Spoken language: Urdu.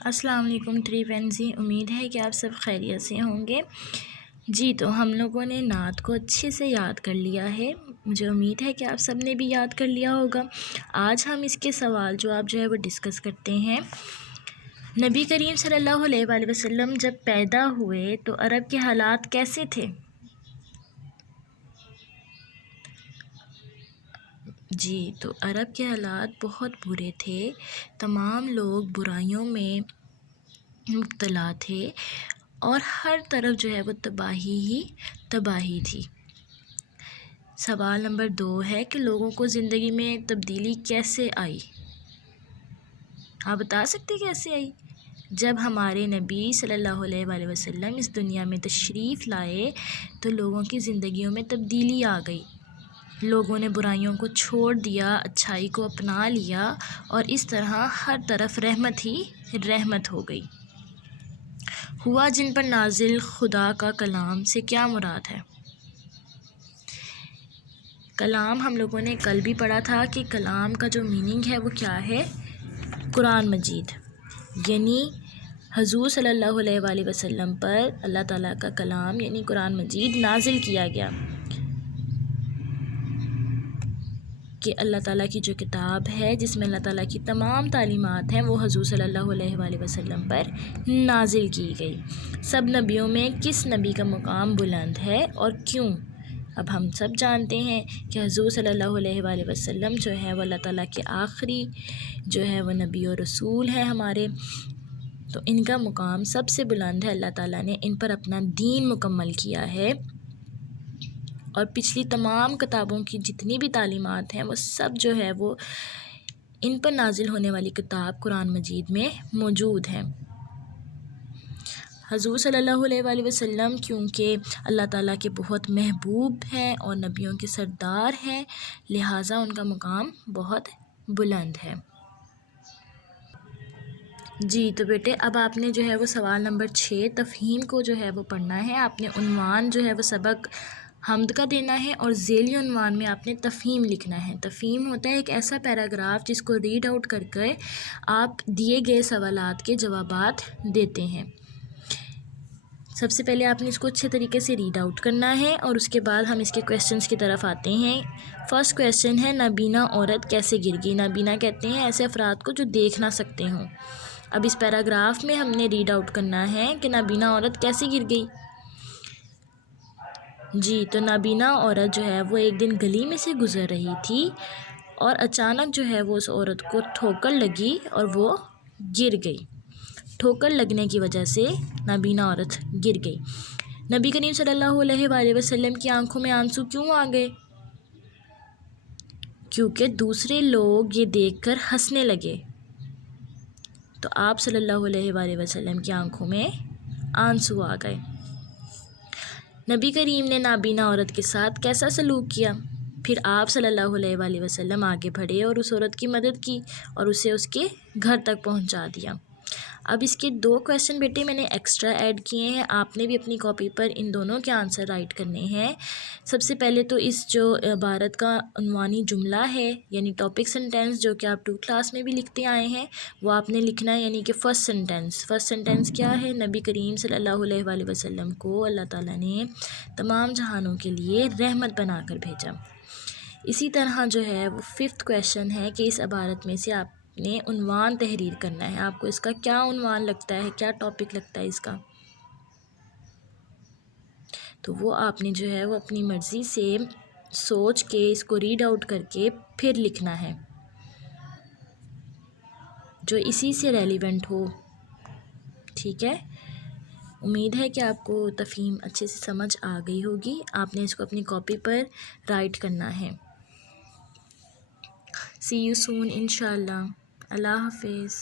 السلام علیکم ٹری فرینڈزی، امید ہے کہ آپ سب خیریت سے ہوں گے۔ جی تو ہم لوگوں نے نعت کو اچھے سے یاد کر لیا ہے، مجھے امید ہے کہ آپ سب نے بھی یاد کر لیا ہوگا۔ آج ہم اس کے سوال جواب جو ہے وہ ڈسکس کرتے ہیں۔ نبی کریم صلی اللہ علیہ وآلہ وسلم جب پیدا ہوئے تو عرب کے حالات کیسے تھے؟ جی تو عرب کے حالات بہت برے تھے، تمام لوگ برائیوں میں مبتلا تھے اور ہر طرف جو ہے وہ تباہی ہی تباہی تھی۔ سوال نمبر 2 ہے کہ لوگوں کو زندگی میں تبدیلی کیسے آئی؟ آپ بتا سکتے کیسے آئی؟ جب ہمارے نبی صلی اللہ علیہ وآلہ وسلم اس دنیا میں تشریف لائے تو لوگوں کی زندگیوں میں تبدیلی آ گئی، لوگوں نے برائیوں کو چھوڑ دیا، اچھائی کو اپنا لیا اور اس طرح ہر طرف رحمت ہی رحمت ہو گئی۔ ہوا جن پر نازل خدا کا کلام سے کیا مراد ہے؟ کلام ہم لوگوں نے کل بھی پڑھا تھا کہ کلام کا جو میننگ ہے وہ کیا ہے؟ قرآن مجید، یعنی حضور صلی اللہ علیہ وآلہ وسلم پر اللہ تعالیٰ کا کلام یعنی قرآن مجید نازل کیا گیا، کہ اللہ تعالیٰ کی جو کتاب ہے جس میں اللہ تعالیٰ کی تمام تعلیمات ہیں وہ حضور صلی اللہ علیہ وآلہ وسلم پر نازل کی گئی۔ سب نبیوں میں کس نبی کا مقام بلند ہے اور کیوں؟ اب ہم سب جانتے ہیں کہ حضور صلی اللہ علیہ وآلہ وسلم جو ہے وہ اللہ تعالیٰ کے آخری جو ہے وہ نبی و رسول ہیں ہمارے، تو ان کا مقام سب سے بلند ہے۔ اللہ تعالیٰ نے ان پر اپنا دین مکمل کیا ہے اور پچھلی تمام کتابوں کی جتنی بھی تعلیمات ہیں وہ سب جو ہے وہ ان پر نازل ہونے والی کتاب قرآن مجید میں موجود ہیں۔ حضور صلی اللہ علیہ وآلہ وسلم کیونکہ اللہ تعالیٰ کے بہت محبوب ہیں اور نبیوں کے سردار ہیں، لہٰذا ان کا مقام بہت بلند ہے۔ جی تو بیٹے اب آپ نے جو ہے وہ سوال نمبر 6 تفہیم کو جو ہے وہ پڑھنا ہے۔ آپ نے عنوان جو ہے وہ سبق حمد کا دینا ہے اور ذیلی عنوان میں آپ نے تفہیم لکھنا ہے۔ تفہیم ہوتا ہے ایک ایسا پیراگراف جس کو ریڈ آؤٹ کر کے آپ دیے گئے سوالات کے جوابات دیتے ہیں۔ سب سے پہلے آپ نے اس کو اچھے طریقے سے ریڈ آؤٹ کرنا ہے اور اس کے بعد ہم اس کے کویسچنز کی طرف آتے ہیں۔ فرسٹ کویسچن ہے نابینا عورت کیسے گر گئی؟ نابینا کہتے ہیں ایسے افراد کو جو دیکھ نہ سکتے ہوں۔ اب اس پیراگراف میں ہم نے ریڈ آؤٹ کرنا ہے کہ نابینا عورت کیسے گر گئی۔ جی تو نابینا عورت جو ہے وہ ایک دن گلی میں سے گزر رہی تھی اور اچانک جو ہے وہ اس عورت کو ٹھوکر لگی اور وہ گر گئی۔ ٹھوکر لگنے کی وجہ سے نابینا عورت گر گئی۔ نبی کریم صلی اللہ علیہ وآلہ وسلم کی آنکھوں میں آنسو کیوں آ گئے؟ کیونکہ دوسرے لوگ یہ دیکھ کر ہنسنے لگے، تو آپ صلی اللہ علیہ وآلہ وسلم کی آنکھوں میں آنسو آ گئے۔ نبی کریم نے نابینا عورت کے ساتھ کیسا سلوک کیا؟ پھر آپ صلی اللہ علیہ وآلہ وسلم آگے بڑھے اور اس عورت کی مدد کی اور اسے اس کے گھر تک پہنچا دیا۔ اب اس کے 2 کویسچن بیٹے میں نے ایکسٹرا ایڈ کیے ہیں، آپ نے بھی اپنی کاپی پر ان دونوں کے آنسر رائٹ کرنے ہیں۔ سب سے پہلے تو اس جو عبارت کا عنوانی جملہ ہے یعنی ٹاپک سنٹینس جو کہ آپ 2 کلاس میں بھی لکھتے آئے ہیں وہ آپ نے لکھنا ہے، یعنی کہ فرسٹ سنٹینس۔ فرسٹ سنٹینس کیا ہے؟ نبی کریم صلی اللہ علیہ وآلہ وسلم کو اللہ تعالیٰ نے تمام جہانوں کے لیے رحمت بنا کر بھیجا۔ اسی طرح جو ہے وہ 5th کویسچن ہے کہ اس عبارت میں سے آپ نے عنوان تحریر کرنا ہے۔ آپ کو اس کا کیا عنوان لگتا ہے، کیا ٹاپک لگتا ہے اس کا؟ تو وہ آپ نے جو ہے وہ اپنی مرضی سے سوچ کے اس کو ریڈ آؤٹ کر کے پھر لکھنا ہے جو اسی سے ریلیونٹ ہو، ٹھیک ہے؟ امید ہے کہ آپ کو تفہیم اچھے سے سمجھ آ گئی ہوگی۔ آپ نے اس کو اپنی کاپی پر رائٹ کرنا ہے۔ سی یو سون انشاءاللہ۔ اللہ حافظ۔